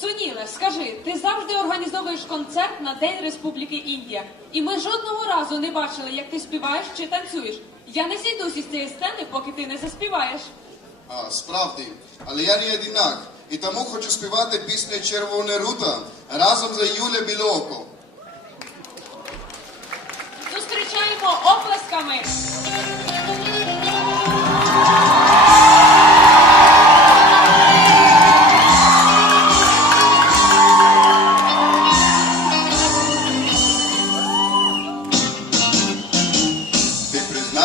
Соніле, скажи, ти завжди організовуєш концерт на День Республіки Індія. І ми жодного разу не бачили, як ти співаєш чи танцюєш. Я не зійдусь із цієї сцени, поки ти не заспіваєш. А, справді, але я не одинак. І тому хочу співати пісню Червона рута разом за Юля Білоко. Зустрічаємо оплесками.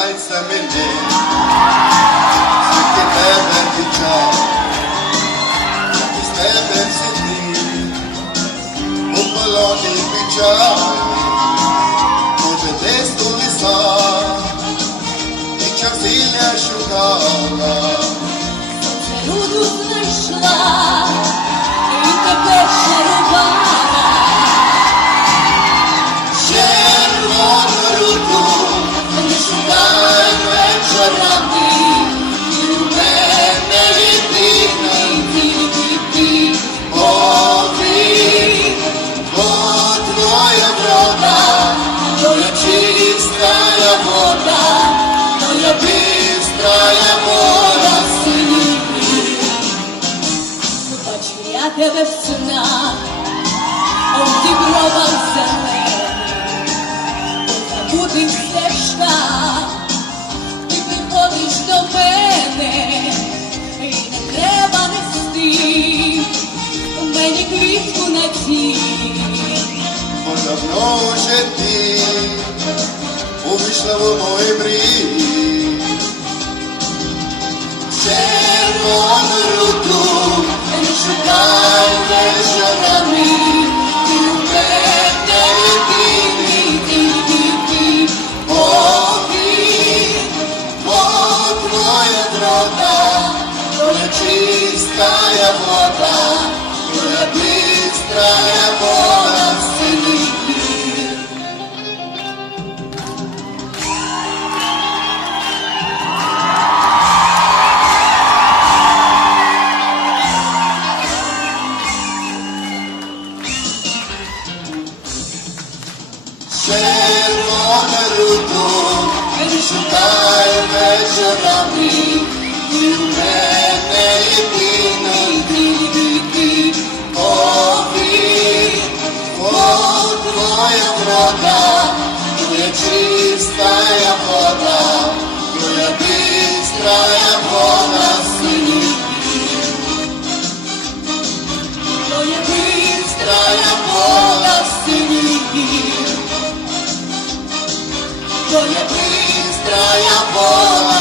عكس مني سكت هذا الرجال يستقبل سنين مطلعني بجاه Бачу я тебе в снах, а в дібровах зелених, у забутих. Ти приходиш до мене, і не треба нести мені квітку на тій. Бо давно вже ти увійшла в мої чистая вода, твоя быстрая вода синій. Червона руку, не шукай вечорами, вода, Ту є чистая вода, Ту є быстрая вода сині. Ту є быстрая вода сині. Ту є быстрая вода